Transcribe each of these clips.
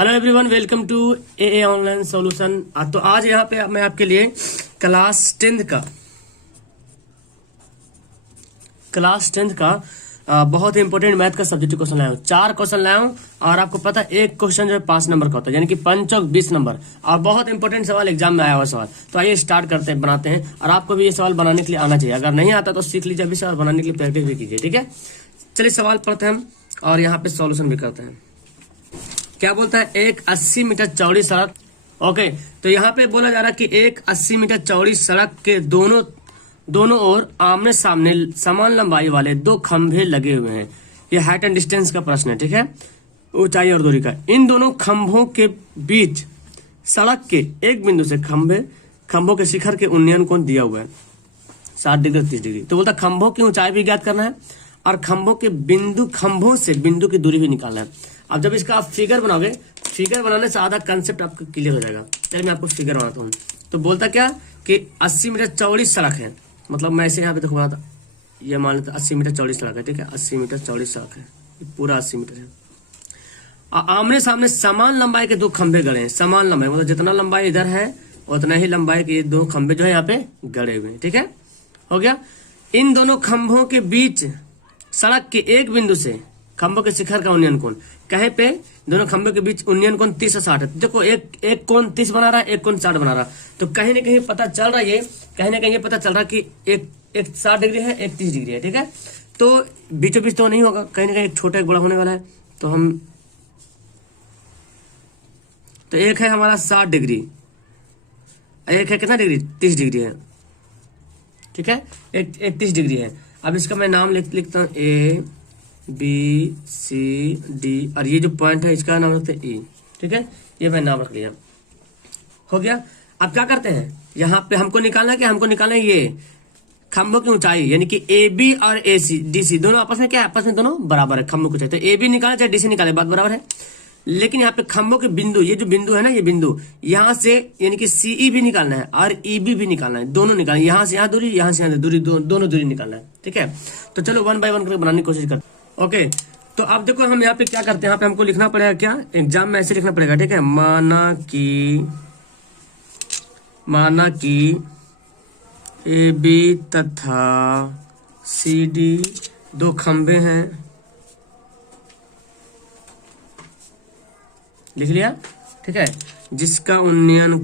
Hello everyone, welcome to a online solution. तो आज यहाँ पे मैं आपके लिए क्लास टेंथ का बहुत ही इंपॉर्टेंट मैथ का सब्जेक्ट क्वेश्चन लाया हूँ। 4 क्वेश्चन लाया हूँ और आपको पता है एक क्वेश्चन जो है 5 नंबर का होता है, यानी कि 5 और 20 नंबर, और बहुत इंपॉर्टेंट सवाल एग्जाम में आया हुआ सवाल। तो आइए स्टार्ट करते हैं, बनाते हैं। और आपको भी ये सवाल बनाने के लिए आना चाहिए, अगर नहीं आता तो सीख लीजिए अभी से और बनाने के लिए प्रैक्टिस भी कीजिए। ठीक है, चलिए सवाल पढ़ते हैं हम और यहाँ पे सॉल्यूशन भी करते हैं। क्या बोलता है, एक 80 मीटर चौड़ी सड़क। ओके, तो यहाँ पे बोला जा रहा है कि एक 80 मीटर चौड़ी सड़क के दोनों ओर आमने सामने समान लंबाई वाले 2 खंभे लगे हुए हैं। ये हाइट एंड डिस्टेंस का प्रश्न है, ठीक है, ऊंचाई और दूरी का। इन दोनों खंभों के बीच सड़क के एक बिंदु से खंभों के शिखर के उन्नयन कोण दिया हुआ है 60 डिग्री 30 डिग्री। तो बोलता खंभों की ऊंचाई भी ज्ञात करना है और खंभों से बिंदु की दूरी भी निकालना है। अब जब इसका आप फिगर बनाओगे, फिगर बनाने से आधा कंसेप्ट आपको क्लियर हो जाएगा। चलिए मैं आपको फिगर बनाता हूँ। तो बोलता क्या कि 80 मीटर चौड़ी सड़क है, मतलब मैं इसे यहाँ पे देखो बनाता, ये मान लेते 80 मीटर चौड़ी सड़क है, ठीक है, 80 मीटर चौड़ी सड़क है, ये पूरा 80 मीटर है। आमने सामने समान लंबाई के 2 खंभे गड़े हैं। समान लंबाई मतलब जितना लंबाई इधर है उतना ही लंबाई के 2 खंभे जो है यहाँ पे गड़े हुए हैं, ठीक है, हो गया। इन दोनों खंभों के बीच सड़क के एक बिंदु से खंभों के शिखर का उन्नयन कोण, कहे पे दोनों खंभों के बीच उन्नयन कोण 30 और 60 है। देखो एक कोण 30 बना रहा है, एक कोण 60 बना रहा है। तो कहीं ना कहीं पता चल रहा है, कहीं ना कहीं पता चल रहा है कि एक 60 डिग्री है, एक 30 डिग्री है, ठीक है। तो बीचों बीच तो नहीं होगा, कहीं ना कहीं एक छोटा एक बड़ा होने वाला है। तो एक है हमारा 60 डिग्री, एक है कितना डिग्री, 30 डिग्री है, ठीक है, एक 30 डिग्री है। अब इसका मैं नाम लिखता हूँ A B C D, और ये जो पॉइंट है इसका नाम रखते हैं E, ठीक है, ये मैं नाम रख लिया, हो गया। अब क्या करते हैं, यहाँ पे हमको निकालना है, हमको निकालना है ये खंभों की ऊंचाई, यानी कि AB और DC दोनों आपस में क्या है, आपस में दोनों बराबर है खंभों की ऊंचाई। तो AB निकाले चाहे DC निकाले, बात बराबर है। लेकिन यहाँ पे खंभों के बिंदु, ये जो बिंदु है ना, ये बिंदु यहाँ से यानी कि CE भी निकालना है और EB भी निकालना है, दोनों निकालना है। यहाँ से यहाँ दूरी, यहाँ से यहाँ दूरी, दोनों दूरी निकालना है, ठीक है। तो चलो 1 बाय 1 करके बनाने की कोशिश करते हैं। ओके, तो अब देखो हम यहाँ पे क्या करते हैं, यहाँ पे हमको लिखना पड़ेगा क्या, एग्जाम में ऐसे लिखना पड़ेगा, ठीक है। माना कि AB तथा CD 2 खंभे हैं, लिख लिया, ठीक है, जिसका उन्नयन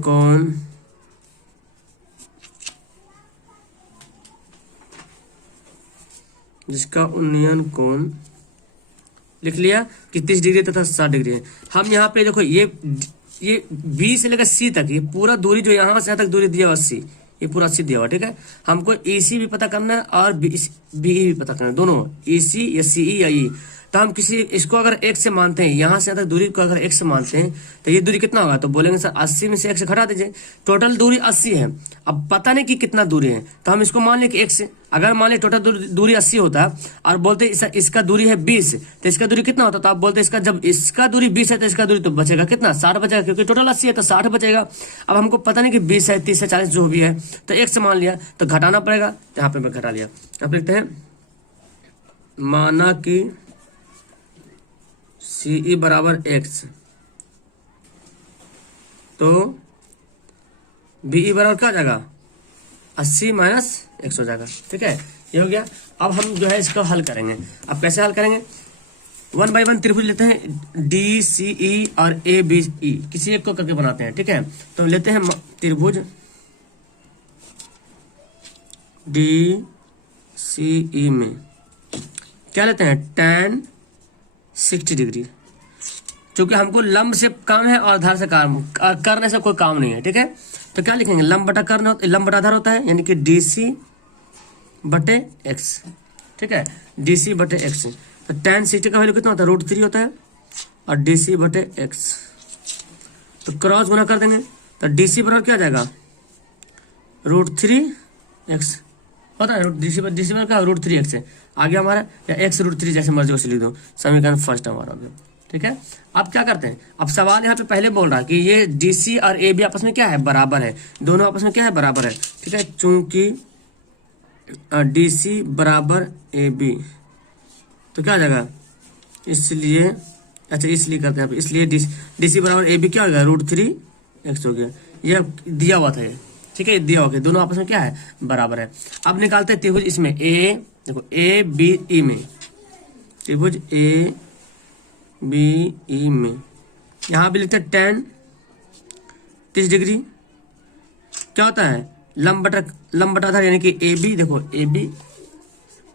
कोण लिख लिया कि 30 डिग्री तथा 60 डिग्री है। हम यहाँ पे देखो ये B से लेकर C तक ये पूरा दूरी जो यहाँ से यहाँ तक दूरी दिया हुआ 80, ये पूरा 80 दिया हुआ, ठीक है। हमको EC भी पता करना है और BE भी पता करना है, दोनों EC या CE या E। तो हम इसको अगर 1 से मानते हैं, यहाँ से यहाँ तक दूरी को अगर 1 से मानते हैं, तो ये दूरी कितना होगा, तो बोलेंगे सर 80 में से 1 से घटा दीजिए, टोटल दूरी 80 है। अब पता नहीं कि कितना दूरी है, तो हम इसको मान लें कि 1 से, अगर मान लें टोटल दूरी 80 होता है और बोलते इसका दूरी है 20, तो इसका दूरी कितना होता, तो आप बोलते जब इसका दूरी 20 है तो इसका दूरी तो बचेगा कितना, 60 बचेगा, क्योंकि टोटल 80 है तो 60 बचेगा। अब हमको पता नहीं कि 20 है, 30 है, 40 जो भी है, तो 1 से मान लिया, तो घटाना पड़ेगा, तो यहाँ पे मैं घटा लिया। अब लिखते हैं माना कि CE बराबर X, तो BE बराबर क्या हो जाएगा, 80 माइनस 100 हो जाएगा, ठीक है, ये हो गया। अब हम जो है इसको हल करेंगे। अब कैसे हल करेंगे, 1 बाय 1 त्रिभुज लेते हैं DCE और ABE, किसी एक को करके बनाते हैं, ठीक है। तो लेते हैं त्रिभुज DCE में क्या लेते हैं, tan 60 डिग्री, क्योंकि हमको लंब से काम है और आधार से काम, करने से कोई काम नहीं है, ठीक है। तो क्या लिखेंगे, लंब बटा आधार होता है, यानी कि DC बटे X, ठीक है, DC बटे X। तो tan 60 का वैल्यू कितना होता है, √3 होता है, और DC बटे X, तो क्रॉस गुना कर देंगे, तो DC बराबर क्या आ जाएगा, √3x होता है, DC बराबर क्या, √3x है आगे हमारा, या x √3 जैसे मर्जी उसे लिख दो, समीकरण फर्स्ट हमारा हो गया, ठीक है। अब क्या करते हैं, अब सवाल यहाँ पे पहले बोल रहा है कि ये DC और AB आपस में क्या है, बराबर है, दोनों आपस में क्या है, बराबर है, ठीक है। चूंकि DC बराबर AB, तो क्या आ जाएगा, इसलिए अच्छा इसलिए करते हैं, इसलिए DC बराबर AB क्या हो गया, √3x हो गया। ये दिया हुआ था ये, ठीक है, ये दिया हुआ है, दोनों आपस में क्या है, बराबर है। अब निकालते हैं त्रिभुज इसमें देखो ABE में, त्रिभुज ABE में यहाँ भी लिखते हैं tan 30 डिग्री क्या होता है, लंब बटा आधार, यानी कि AB, देखो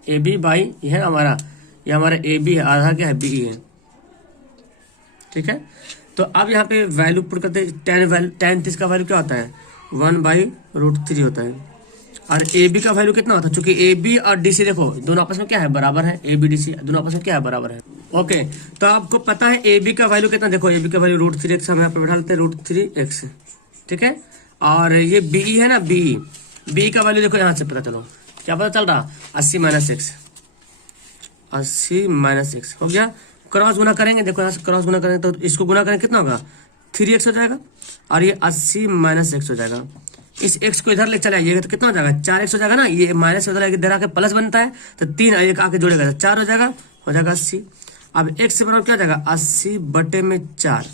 AB बाई ये है हमारा, ये हमारा AB है, आधार क्या है, BE है, ठीक है। तो अब यहाँ पे वैल्यू पुट करते हैं, tan 30 का वैल्यू क्या होता है, 1/√3 होता है, और AB का वैल्यू कितना होता है, चूंकि AB और DC देखो दोनों आपस में क्या है, बराबर है, AB DC दोनों आपस में क्या है, बराबर है। ओके, तो आपको पता है AB का वैल्यू कितना, देखो AB का वैल्यू √3x हम यहाँ पे बैठा लेते हैं, √3x, ठीक है। और ये BE है ना, BE का वैल्यू देखो यहाँ से पता चलो, क्या पता चल रहा, 80 - x हो गया। क्रॉस गुना करेंगे, देखो यहाँ से क्रॉस गुना करेंगे तो इसको गुना करेंगे कितना होगा, 3x हो जाएगा, और ये 80 - x हो जाएगा। इस x को इधर ले चले आइएगा तो कितना हो जाएगा, 4x हो जाएगा ना, ये माइनस हो जाएगा, इधर आके प्लस बनता है, तो 3 एक आके जोड़ेगा तो 4 हो जाएगा 80। अब x से बराबर क्या हो जाएगा, 80/4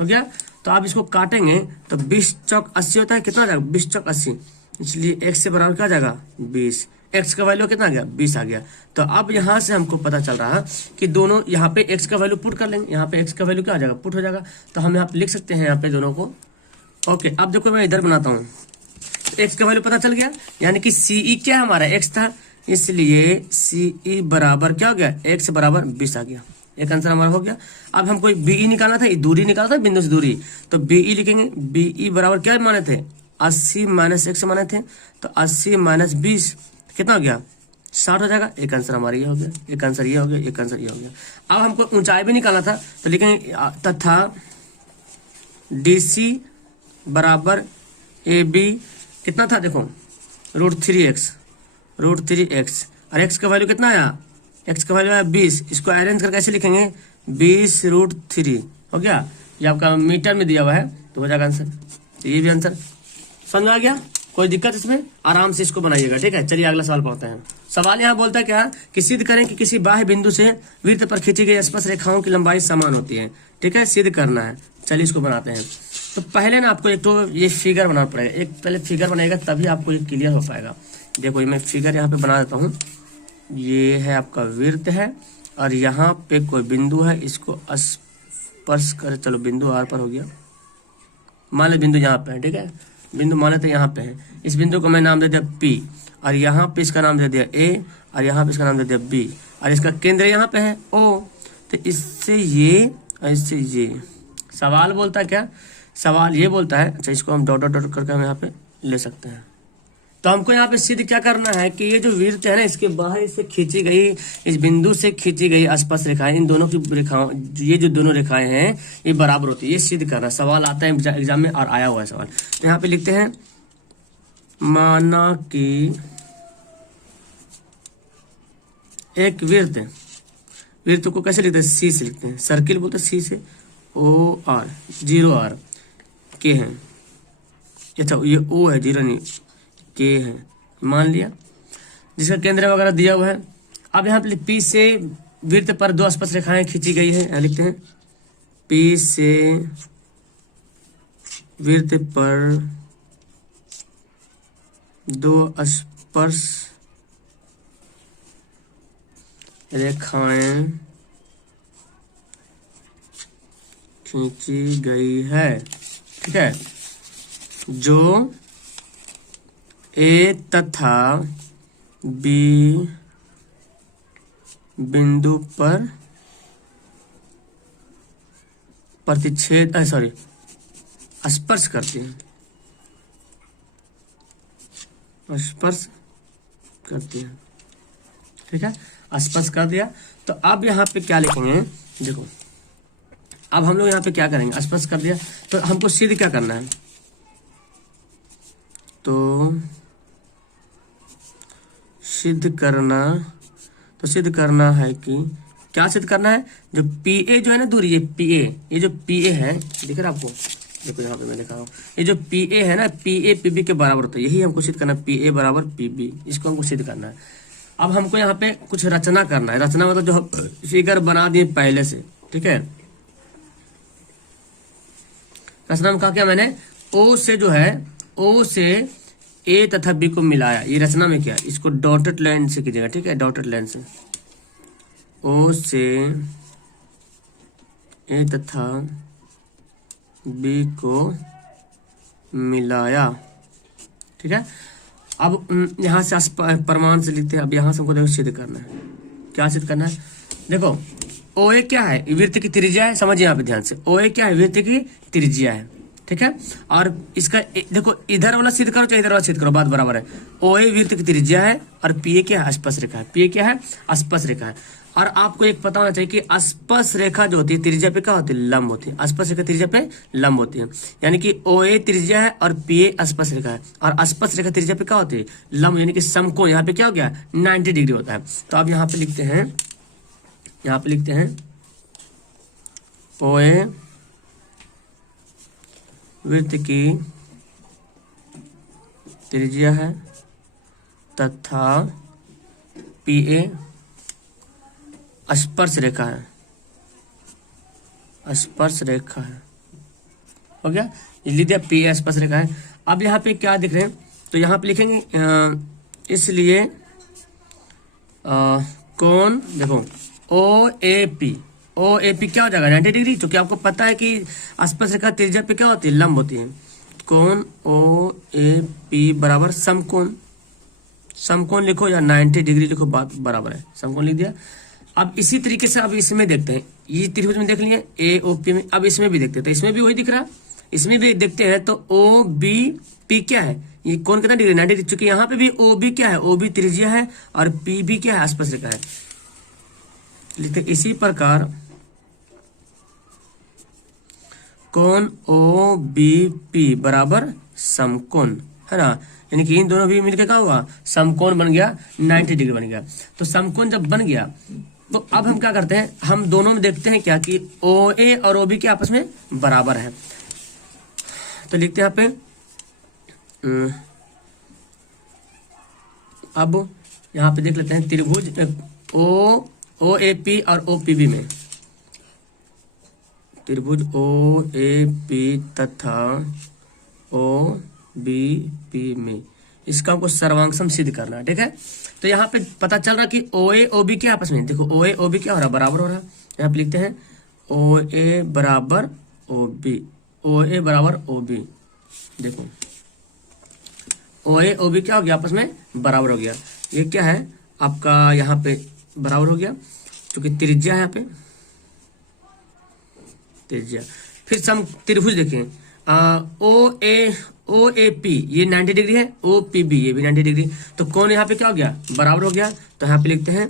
हो गया। तो आप इसको काटेंगे तो 20 चौक 80 होता है, कितना हो जाएगा, 20 चौक 80, इसलिए x से बराबर क्या हो जाएगा, 20। x का वैल्यू कितना आ गया, 20 आ गया। तो अब यहाँ से हमको पता चल रहा है कि दोनों यहाँ पे x का वैल्यू पुट कर लेंगे, यहाँ पे x का वैल्यू क्या हो जाएगा, पुट हो जाएगा, तो हम यहाँ पे लिख सकते हैं यहाँ पे दोनों को। ओके, अब देखो मैं इधर बनाता हूँ, x का वैल्यू पता चल गया, यानी कि CE क्या हमारा x था, इसलिए CE बराबर क्या हो गया, x बराबर 20 आ गया, एक आंसर हमारा हो गया। अब हमको BE निकालना था, ये दूरी निकालना था, बिंदु से दूरी, तो BE लिखेंगे, BE बराबर क्या माने थे, 80 - x माने थे, तो 80 - 20 कितना हो गया, 60 हो जाएगा, एक आंसर हमारा ये हो गया, एक आंसर ये हो गया, एक आंसर ये हो गया। अब हमको ऊंचाई भी निकालना था, तो लिखेंगे तथा DC बराबर AB कितना था, देखो √3x, और x का वैल्यू कितना आया, x का वैल्यू आया 20, इसको अरेंज करके ऐसे लिखेंगे 20√3 हो गया, ये आपका मीटर में दिया हुआ है, तो हो जाएगा आंसर, तो ये भी आंसर समझ में आ गया, कोई दिक्कत इसमें, आराम से इसको बनाइएगा, ठीक है। चलिए अगला सवाल पढ़ते हैं। सवाल यहाँ बोलता है क्या, कि सिद्ध करें कि किसी बाह्य बिंदु से वृत्त पर खींची गई स्पर्श रेखाओं की लंबाई समान होती है, ठीक है, सिद्ध करना है। चलिए इसको बनाते हैं। तो पहले ना आपको एक तो ये फिगर बनाना पड़ेगा, एक पहले फिगर बनाएगा तभी आपको ये क्लियर हो पाएगा। देखो ये मैं फिगर यहाँ पे बना देता हूँ, ये है आपका वृत्त है, और यहाँ पे कोई बिंदु है, इसको स्पर्श कर, चलो बिंदु आर पर हो गया, मान लो बिंदु यहाँ पे है, ठीक है, बिंदु मान लेते यहाँ पे है, इस बिंदु को मैं नाम दे दिया P, और यहाँ पे इसका नाम दे दिया A, और यहाँ पे इसका नाम दे दिया B, और इसका केंद्र यहाँ पे है O। तो इससे ये और इससे ये, सवाल बोलता है क्या, सवाल ये बोलता है, अच्छा इसको हम डॉट डॉट डॉट करके हम यहाँ पे ले सकते हैं। तो हमको यहाँ पे सिद्ध क्या करना है कि ये जो वृत्त है ना, इसके बाहर से खींची गई, इस बिंदु से खींची गई स्पर्श रेखाएं, इन दोनों की रेखाओं, ये जो दोनों रेखाएं हैं ये बराबर होती है, ये सिद्ध करना। सवाल आता है एग्जाम में और आया हुआ है सवाल। तो यहाँ पे लिखते हैं, माना कि एक वृत्त को कैसे लिखते हैं, सी से लिखते हैं, सर्किल बोलते हैं, सी से OR 0R के है, अच्छा ये O है, 0 नहीं के है, मान लिया, जिसका केंद्र वगैरह दिया हुआ है। अब यहाँ पे P से वृत्त पर 2 स्पर्श रेखाएं खींची गई है, यहाँ लिखते हैं P से वृत्त पर 2 स्पर्श रेखाएं खींची गई है, ठीक है, जो A तथा B बिंदु पर प्रतिच्छेद स्पर्श करती है, स्पर्श करती है, ठीक है, स्पर्श कर दिया। तो अब यहाँ पे क्या लिखेंगे, देखो अब हम लोग यहाँ पे क्या करेंगे, स्पर्श कर दिया, तो हमको सिद्ध क्या करना है, तो सिद्ध करना है कि क्या सिद्ध करना है, जो PA जो है ना दूरी, ये PA, ये जो PA है, दिख रहा है आपको, देखो यहाँ पे मैं लिखा हूँ, ये जो PA है ना, PA PB के बराबर होता है, यही हमको सिद्ध करना है, PA बराबर PB, इसको हमको सिद्ध करना है। अब हमको यहाँ पे कुछ रचना करना है, रचना मतलब जो फिगर बना दिए पहले से, ठीक है, रचना में कहा क्या मैंने, ओ से जो है, ओ से ए तथा बी को मिलाया, ये रचना में क्या, इसको डॉटेड लाइन से कीजिएगा, ठीक है, डॉटेड लाइन से, ओ से ए तथा बी को मिलाया, ठीक है। अब यहाँ से प्रमाण से लिखते हैं। अब यहाँ से हमको देखो सिद्ध करना है, क्या सिद्ध करना है, देखो ओ ए क्या है, वृत्त की त्रिज्या है, समझिए यहाँ पे ध्यान से, ओ ए क्या है, वृत्त की त्रिज्या है, ठीक है। और इसका देखो इधर वाला सिद्ध करो चाहे इधर वाला सिद्ध करो, बात बराबर है। ओ ए वृत्त की त्रिज्या है और पी ए क्या है, स्पर्श रेखा है, पी ए क्या है, स्पर्श रेखा है। और आपको एक पता होना चाहिए कि स्पर्श रेखा जो होती है त्रिज्या पे क्या होती है, लंब होती है, स्पर्श रेखा त्रिज्या पे लंब होती है, यानी कि ओ ए त्रिज्या है और पी ए स्पर्श रेखा है, और स्पर्श रेखा त्रिज्या पे क्या होती है, लंब, यानी कि समकोण। यहाँ पे क्या हो गया, 90 डिग्री होता है। तो अब यहाँ पे लिखते हैं, यहाँ पे लिखते हैं ओ ए वृत्त की त्रिज्या है तथा पी ए स्पर्श रेखा है, स्पर्श रेखा है, हो गया, ये लिख दिया, पी ए स्पर्श रेखा है। अब यहाँ पे क्या दिख रहे हैं, तो यहाँ पे लिखेंगे इसलिए कौन, देखो ओ A P, O A P क्या हो जाएगा, 90 डिग्री, क्योंकि आपको पता है कि स्पर्श रेखा त्रिज्या पे क्या होती है, लंब होती है। कौन ओ ए पी बराबर समकोण, समकोण लिखो या 90 डिग्री लिखो, बात बराबर है, समकोण लिख दिया। अब इसी तरीके से अब इसमें देखते हैं, ये त्रिभुज में देख लिए ए ओ पी में, अब इसमें भी देखते हैं, तो इसमें भी वही दिख रहा है, इसमें भी देखते हैं। तो ओ बी पी क्या है, ये कौन कितना डिग्री, 90 डिग्री, चूंकि यहाँ पे भी ओ बी क्या है, ओ बी त्रिज्या है और पी बी क्या है, स्पर्श रेखा है। लिखते इसी प्रकार कोण ओ बी पी बराबर समकोण, है ना, यानी कि इन दोनों भी मिलकर क्या हुआ, समकोण बन गया, 90 डिग्री बन गया। तो समकोण जब बन गया तो अब हम क्या करते हैं, हम दोनों में देखते हैं क्या कि ओ ए और ओ बी के आपस में बराबर है। तो लिखते हैं यहाँ पे, अब यहाँ पे देख लेते हैं त्रिभुज ओ ए पी और ओ पी बी में, त्रिभुज ओ ए पी तथा ओ बी पी में, इसका हमको सर्वांग सिद्ध करना है, ठीक है। तो यहाँ पे पता चल रहा कि ओ ए ओ बी के आपस में, देखो ओ ए ओ बी क्या हो रहा है, बराबर हो रहा है। यहाँ पे लिखते हैं ओ ए बराबर ओ बी, ओ ए बराबर ओ बी, देखो ओ ए ओ बी क्या हो गया, आपस में बराबर हो गया। ये क्या है आपका, यहाँ पे बराबर हो गया, क्योंकि त्रिज्या है यहाँ पे, त्रिज्या। फिर सम त्रिभुज देखें, ओ ए पी ये 90 डिग्री है, ओ पी बी ये भी 90 डिग्री, तो कौन यहाँ पे क्या हो गया, बराबर हो गया। तो यहाँ पे लिखते हैं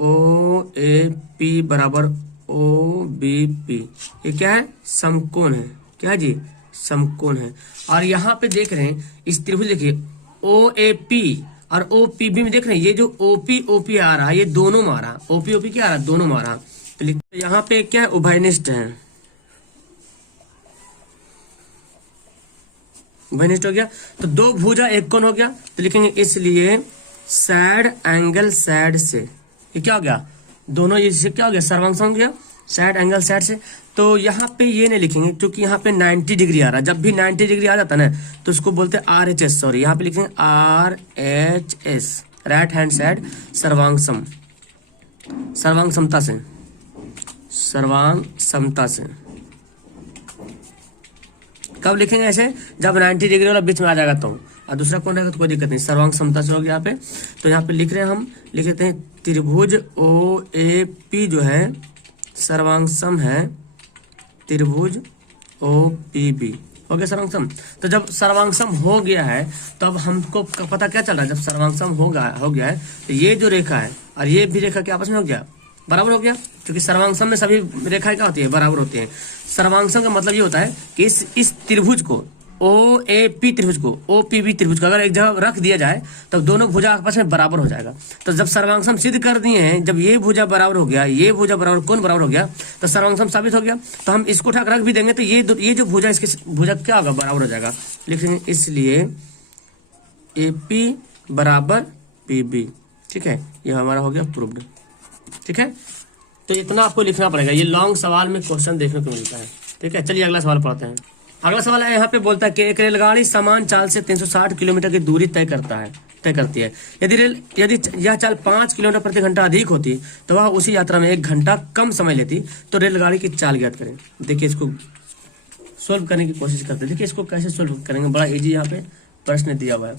ओ ए पी बराबर ओ बी पी, ये क्या है, समकोण है, क्या है जी, समकोण है। और यहाँ पे देख रहे हैं इस त्रिभुज देखिए ओ ए पी और ओ पी बी में देख रहे हैं, ये जो ओ पी आ रहा है ये दोनों में आ रहा, ओ पी क्या आ रहा, दोनों में आ रहा। तो लिखते यहाँ पे क्या है, उभयनिष्ठ है, उभयनिष्ठ हो गया। तो दो भुजा एक कोण हो गया, तो लिखेंगे इसलिए साइड एंगल साइड से, ये क्या हो गया, दोनों ये क्या हो गया, सर्वांश हो गया, साइड एंगल साइड से। तो यहाँ पे ये नहीं लिखेंगे क्योंकि यहाँ पे 90 डिग्री आ रहा है, जब भी 90 डिग्री आ जाता है ना तो उसको बोलते हैं RHS, सॉरी यहाँ पे लिखेंगे RHS, राइट हैंड साइड सर्वांगसम, सर्वांग समता से, सर्वांग समता से। कब लिखेंगे ऐसे, जब 90 डिग्री वाला बीच में आ जाएगा तो, और दूसरा कौन रहेगा तो कोई दिक्कत नहीं, सर्वांग समता से हो गया यहाँ पे। तो यहाँ पे लिख रहे हैं हम, लिख लेते हैं त्रिभुज ओ ए पी जो है सर्वांगसम है त्रिभुज ओ पी बी, हो गया सर्वांगसम। तो जब सर्वांगसम हो गया है तो अब हमको पता क्या चल रहा है, जब सर्वांगसम हो गया है तो ये जो रेखा है और ये भी रेखा के आपस में हो गया, बराबर हो गया, क्योंकि सर्वांगसम में सभी रेखाएं क्या होती है, बराबर होती है। सर्वांगसम का मतलब ये होता है कि इस त्रिभुज को ओ ए पी त्रिभुज को ओ पी बी त्रिभुज को अगर एक जगह रख दिया जाए तब दोनों भुजा आपस में बराबर हो जाएगा। तो जब सर्वांगसम सिद्ध कर दिए हैं, जब ये भुजा बराबर हो गया, ये भुजा बराबर, कौन बराबर हो गया, तो सर्वांगसम साबित हो गया। तो हम इसको उठा रख भी देंगे तो ये जो भुजा इसके भुजा क्या होगा, बराबर हो जाएगा। लिखेंगे इसलिए ए पी बराबर पी बी, ठीक है, ये हमारा हो गया प्रूव्ड, ठीक है। तो इतना आपको लिखना पड़ेगा, ये लॉन्ग सवाल में क्वेश्चन देखने को मिलता है। ठीक है, चलिए अगला सवाल पढ़ते हैं। अगला सवाल है, यहाँ पे बोलता है कि एक रेलगाड़ी समान चाल से 360 किलोमीटर की दूरी तय करती है। यदि यह चाल 5 किलोमीटर प्रति घंटा अधिक होती तो वह उसी यात्रा में 1 घंटा कम समय लेती। तो रेलगाड़ी की चाल ज्ञात करें। देखिए इसको सोल्व करने की कोशिश करते हैं। देखिए इसको कैसे सोल्व करेंगे, बड़ा इजी यहाँ पे प्रश्न दिया हुआ है।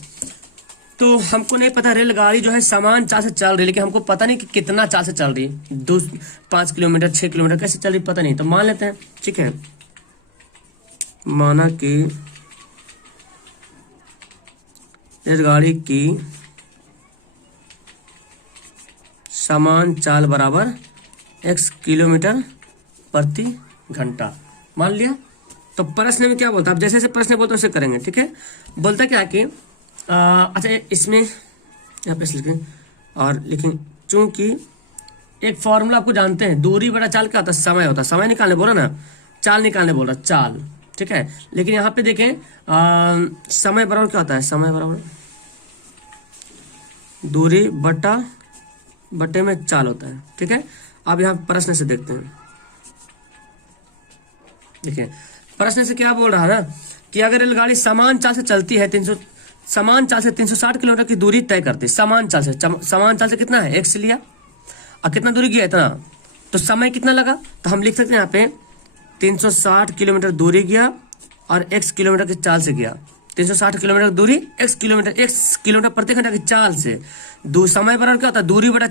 तो हमको नहीं पता, रेलगाड़ी जो है समान चाल से चल रही है, लेकिन हमको पता नहीं कि कितना चाल से चल रही है, 5 किलोमीटर 6 किलोमीटर कैसे चल रही पता नहीं। तो मान लेते हैं, ठीक है, माना कि रेलगाड़ी की समान चाल बराबर x किलोमीटर प्रति घंटा मान लिया। तो प्रश्न में क्या बोलता है, अब जैसे जैसे प्रश्न बोलते वैसे करेंगे, ठीक है। बोलता क्या कि अच्छा इसमें यहाँ पे लिखें और लिखें, चूंकि एक फॉर्मूला आपको जानते हैं, दूरी बड़ा चाल क्या होता है, समय होता है। समय निकालने बोला ना, चाल निकालने बोल रहा, चाल, ठीक है। लेकिन यहाँ पे देखें समय बराबर क्या होता है, समय बराबर दूरी बटे में चाल होता है, ठीक है। अब यहाँ प्रश्न से देखते हैं, देखिए प्रश्न से क्या बोल रहा है ना कि अगर रेलगाड़ी समान चाल से चलती है, 360 किलोमीटर की दूरी तय करती है। समान चाल से कितना है, x लिया और कितना दूरी गया, इतना, तो समय कितना लगा। तो हम लिख सकते हैं यहाँ पे 360 किलोमीटर दूरी गया और x किलोमीटर की चाल से गया। 360 किलोमीटर दूरी x किलोमीटर प्रति घंटा की चाल से। समय बराबर क्या होता है, दूरी बटा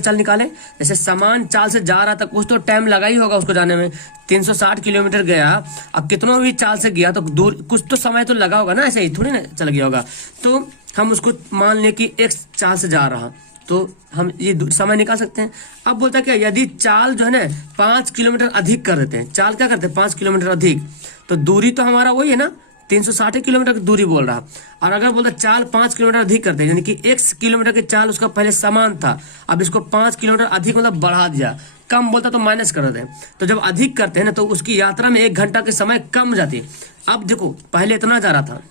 चाल निकाले। जैसे समान चाल से जा रहा था, कुछ तो टाइम लगा ही होगा उसको जाने में। 360 किलोमीटर गया, अब कितना भी चाल से गया तो कुछ तो समय तो लगा होगा ना, ऐसे ही थोड़ी ना चल गया होगा। तो हम उसको मान लें कि x चाल से जा रहा, तो हम ये समय निकाल सकते हैं। अब बोलता है क्या, यदि चाल जो है ना 5 किलोमीटर अधिक कर देते हैं, चाल क्या करते हैं 5 किलोमीटर अधिक, तो दूरी तो हमारा वही है ना, 360 किलोमीटर की दूरी बोल रहा। और अगर बोलता चाल 5 किलोमीटर अधिक करते हैं, यानी कि x किलोमीटर की चाल उसका पहले समान था, अब इसको 5 किलोमीटर अधिक मतलब बढ़ा दिया, कम बोलता तो माइनस कर देते हैं। तो जब अधिक करते हैं ना तो उसकी यात्रा में 1 घंटा के समय कम जाती है। अब देखो पहले इतना जा रहा था,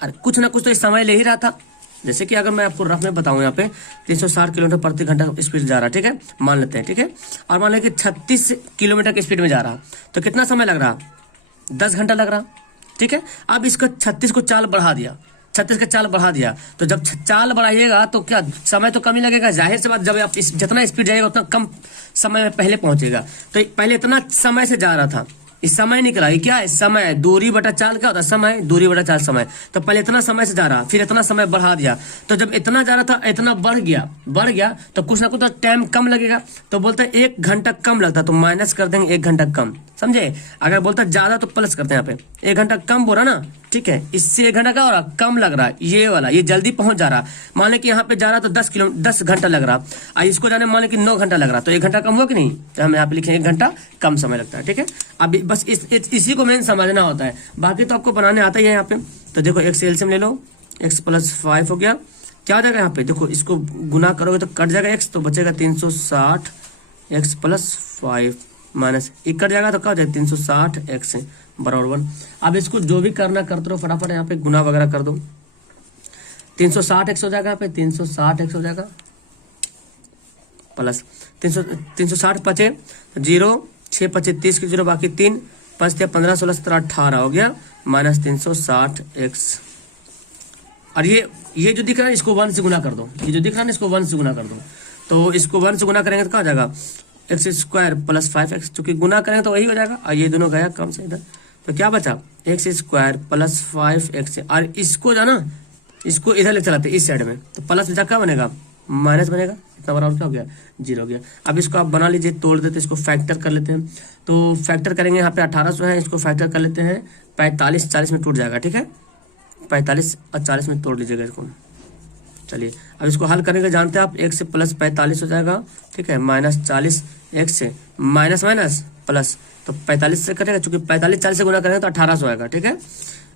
अरे कुछ ना कुछ तो इस समय ले ही रहा था। जैसे कि अगर मैं आपको रफ में बताऊं, यहाँ पे 360 किलोमीटर प्रति घंटा स्पीड जा रहा है, ठीक है, मान लेते हैं, ठीक है। और मान लें कि 36 किलोमीटर की स्पीड में जा रहा, तो कितना समय लग रहा, 10 घंटा लग रहा, ठीक है। अब इसको 36 को चाल बढ़ा दिया, 36 का चाल बढ़ा दिया, तो जब चाल बढ़ाइएगा तो क्या समय तो कम ही लगेगा, जाहिर सी बात। जब आप जितना स्पीड जाएगा उतना कम समय में पहले पहुंचेगा। तो पहले इतना समय से जा रहा था, इस समय निकला, ये क्या है, समय। दूरी बटा चाल क्या होता है, समय। दूरी बटा चाल समय। तो पहले इतना समय से जा रहा, फिर इतना समय बढ़ा दिया, तो जब इतना जा रहा था इतना बढ़ गया तो कुछ ना कुछ तो टाइम कम लगेगा। तो बोलते हैं 1 घंटा कम लगता, तो माइनस कर देंगे 1 घंटा कम, समझे। अगर बोलता है ज्यादा तो प्लस करते हैं, यहाँ पे 1 घंटा कम बोल रहा ना, ठीक है। इससे 1 घंटा क्या हो रहा, कम लग रहा है, ये वाला, ये जल्दी पहुंच जा रहा। मान ले कि यहाँ पे जा रहा तो 10 घंटा लग रहा, और इसको जाने मान ले कि 9 घंटा लग रहा, तो 1 घंटा कम हुआ कि नहीं। तो हम यहाँ पे लिखे 1 घंटा कम समय लगता है, ठीक है। अब बस इसी को मेन समझना होता है, बाकी तो आपको बनाने आता ही है यहाँ पे। तो देखो x से एलसीएम ले लो, x + 5 हो गया, क्या हो जाएगा यहाँ पे, देखो इसको गुना करोगे तो कट जाएगा x, तो बचेगा 360 x + 5 माइनस एक कट जाएगा तो क्या हो जाएगा 360 x बराबर 1। अब इसको जो भी करना करते रहो, फटाफट यहाँ पे गुना वगैरह कर दो। 360 x हो जाएगा, यहाँ पे 360 x हो जाएगा प्लस 360 बचे 0, 6 × 5 = 30 की 0 बाकी 3, 5 × 15 16 17 18 हो गया माइनस 360 x। और ये जो दिख रहा है इसको 1 से गुना कर दो, ये जो दिख रहा है इसको 1 से गुना कर दो। तो इसको 1 से गुना करेंगे तो क्या हो जाएगा x² + 5x, चूंकि गुना करेंगे तो वही हो जाएगा। और ये दोनों गया कम से इधर, तो क्या बचा x² + 5x। और इसको जाना, इसको इधर ले चलाते इस साइड में, तो प्लस बचा क्या बनेगा, माइनस बनेगा, इतना बराबर क्या हो गया 0 हो गया। अब इसको आप बना लीजिए, तोड़ देते, इसको फैक्टर कर लेते हैं। तो फैक्टर करेंगे, यहाँ पे 1800 है, इसको फैक्टर कर लेते हैं 45 40 में टूट जाएगा, ठीक है। 45 और 40 में तोड़ लीजिएगा इसको। चलिए अब इसको हल करेंगे, जानते हैं आप, x से + 45 हो जाएगा, ठीक है, माइनस 40 x से माइनस प्लस, तो 45 से कटेगा, चूंकि 45 40 से गुना करेंगे तो 1800 आएगा, ठीक है।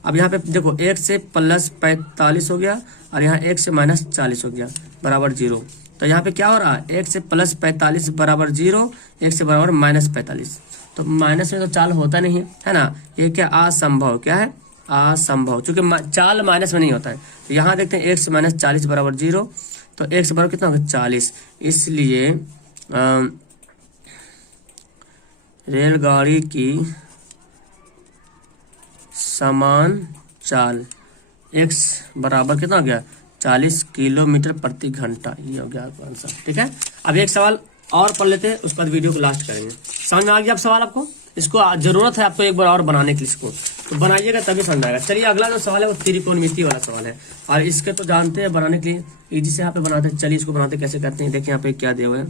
अब यहाँ पे देखो 1 से + 45 हो गया और यहाँ 1 से -40 हो गया बराबर 0। तो यहाँ पे क्या हो रहा है, 1 से + 45 बराबर 0, 1 से बराबर -45। तो माइनस में तो चाल होता नहीं है ना, ये क्या असंभव, क्या है असंभव, चूंकि चाल माइनस में नहीं होता है। तो यहाँ देखते हैं 1 से -40 बराबर 0, तो 1 से बराबर कितना होगा 40। इसलिए रेलगाड़ी की समान चाल, x बराबर कितना हो गया 40 किलोमीटर प्रति घंटा। ये हो गया आपका आंसर। ठीक है, अब एक सवाल और पढ़ लेते हैं, उसके बाद वीडियो को लास्ट करेंगे। समझ में आ गया अब सवाल आपको? इसको जरूरत है आपको एक बार और बनाने के लिए, इसको तो बनाइएगा तभी समझ आएगा। चलिए अगला जो सवाल है वो त्रिकोणमिति वाला सवाल है, और इसके तो जानते हैं बनाने के लिए इजी से यहाँ पे बनाते हैं। चलिए इसको बनाते कैसे करते हैं, देखिए यहाँ पे क्या दिए हुए हैं।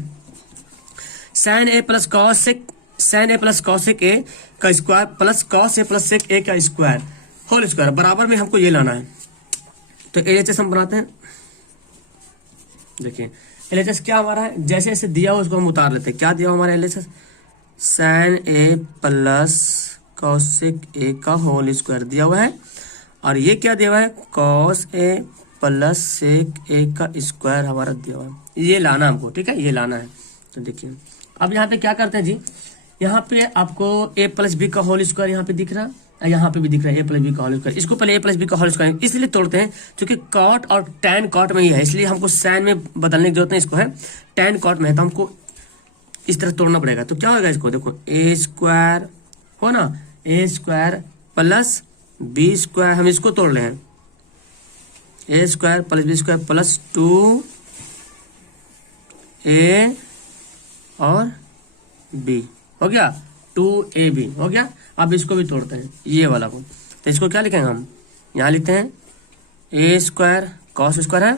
sin a प्लस कॉसेक ए का square plus cos A plus sec ए का स्क्वायर होल स्क्वायर बराबर में हमको ये लाना है। तो एलएचएस हम बनाते हैं। देखिए एलएचएस क्या हमारा है, जैसे जैसे दिया हो उसको हम उतार लेते हैं। क्या दिया हो हमारा LHS, sin a plus cosec ए का होल स्क्वायर दिया हुआ है, और ये क्या दिया हुआ है कॉस ए प्लस सेक ए का स्क्वायर हमारा दिया हुआ है। ये लाना हमको, ठीक है, ये लाना है। तो देखिए अब यहाँ पे क्या करते हैं जी, यहाँ पे आपको a प्लस बी का होल स्क्वायर यहाँ पे दिख रहा है, यहाँ पे भी दिख रहा है a प्लस बी का होल स्क्वायर। इसको पहले a प्लस बी का होल स्क्वायर इसलिए तोड़ते हैं क्योंकि कॉट और टैन कॉट में ही है, इसलिए हमको साइन में बदलने की जरूरत नहीं, इसको है टैन कॉट में है, तो हमको इस तरह तोड़ना पड़ेगा। तो क्या होगा इसको, देखो ए स्क्वायर हो ना, A square plus B square, हम इसको तोड़ रहे हैं, A square plus B square plus 2 A और बी हो गया, 2ab हो गया। अब इसको भी तोड़ते हैं ये वाला को, तो इसको क्या लिखेंगे हम, यहाँ लिखते हैं ए स्क्वायर कॉस स्क्वायर है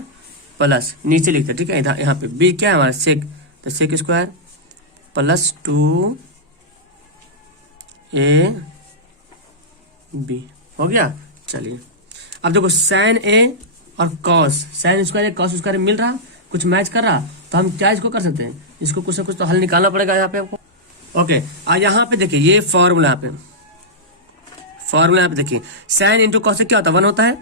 प्लस नीचे लिखते हैं, ठीक है, इधर यहाँ पे बी क्या है हमारा सेक, तो सेक स्क्वायर प्लस 2ab हो गया। चलिए अब देखो साइन ए और cos, sine square cos square मिल रहा, कुछ मैच कर रहा, तो हम क्या इसको कर सकते हैं, इसको कुछ ना कुछ तो हल निकालना पड़ेगा यहाँ पे आपको। ओके यहाँ पे देखिए ये फॉर्मूला पे देखिए साइन इंटू कॉस से क्या होता है 1 होता है,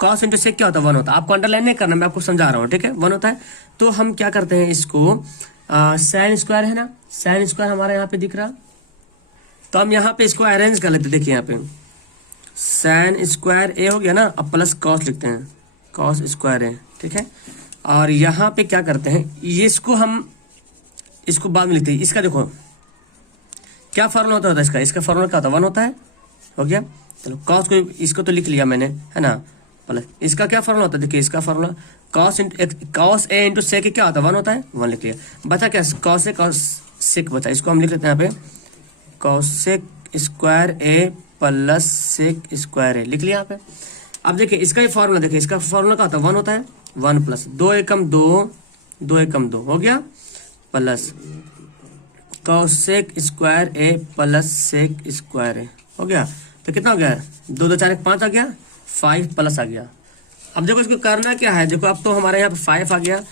कॉस इंटू सेक क्या होता है 1 होता है। आपको अंडरलाइन नहीं करना, मैं आपको समझा रहा हूँ, ठीक है, 1 होता है। तो हम क्या करते हैं इसको, साइन स्क्वायर है ना, साइन स्क्वायर हमारा यहाँ पे दिख रहा, तो हम यहाँ पे इसको अरेंज कर लेते हैं। देखिए यहाँ पे साइन स्क्वायर ए हो गया ना, अब प्लस कॉस लिखते हैं, कॉस स्क्वायर ए, ठीक है। और यहाँ पे क्या करते हैं, ये इसको हम इसको बाद में लिखते हैं। इसका देखो क्या फॉर्मूला होता है, इसका फॉर्मूला क्या होता है 1 होता है, हो गया। चलो कॉस को इसको तो लिख लिया मैंने, है ना, प्लस इसका क्या फॉर्मूला होता है, देखिए इसका formula cos A into sec क्या होता है 1 होता है, 1 लिख लिया। बचा क्या, कॉस ए कॉस सेक बचा, इसको हम लिख लेते हैं यहाँ पे कॉसेक स्क्वायर ए प्लस सेक स्क्वायर ए, लिख लिया यहाँ पे। अब देखिए इसका ही फॉर्मूला, देखिए इसका फॉर्मूला क्या होता है 1 होता है, 1 प्लस 2 एकम 2, 2 एकम 2 हो गया, प्लस कॉसेक स्क्वायर ए प्लस सेक स्क्वायर ए हो गया। तो कितना हो गया, 2 2 4 1 5 आ गया, 5 प्लस आ गया। अब देखो इसको करना क्या है, देखो अब तो हमारे यहाँ पे 5 आ गया,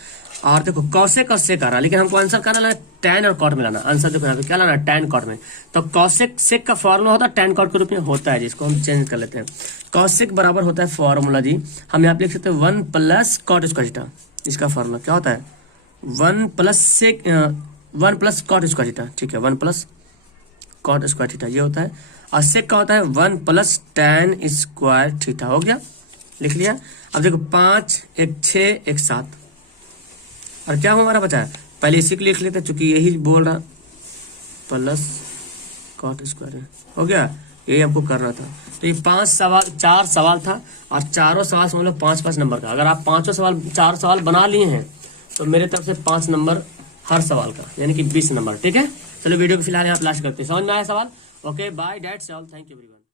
और देखो कॉसेक और सेक आ रहा, लेकिन हमको आंसर करना है टैन और कॉट में लाना। आंसर देखो यहाँ पे क्या लाना है, टैन कॉट में। तो कॉसेक सेक का फॉर्मूला होता है टैन कॉट के रूप में होता है, जिसको हम चेंज कर लेते हैं। कॉसेक बराबर होता है फॉर्मूला जी, हम यहाँ पे लिख सकते हैं 1 प्लस कॉट स्क्वायर थीटा। इसका फॉर्मूला क्या होता है 1 plus sec 1 plus cot square theta, ठीक है, 1 प्लस कॉट स्क्वायर थीटा ये होता है। और सेक का होता है 1 प्लस टैन स्क्वायर थीटा, हो गया, लिख लिया। अब देखो 5 1 6 1 7, और क्या हमारा बचा है, पहले इसी को लिख लेते हैं चूंकि यही बोल रहा, प्लस कॉट स्क्वायर हो गया, यही हमको करना था। तो ये 4 सवाल था, और चारों सवाल समझ लो 5-5 नंबर का। अगर आप 4 सवाल बना लिए हैं तो मेरे तरफ से 5 नंबर हर सवाल का, यानी कि 20 नंबर, ठीक है। चलो वीडियो को फिलहाल यहाँ लास्ट करते हैं। समझ में आया सवाल? Okay bye, that's all, thank you everyone.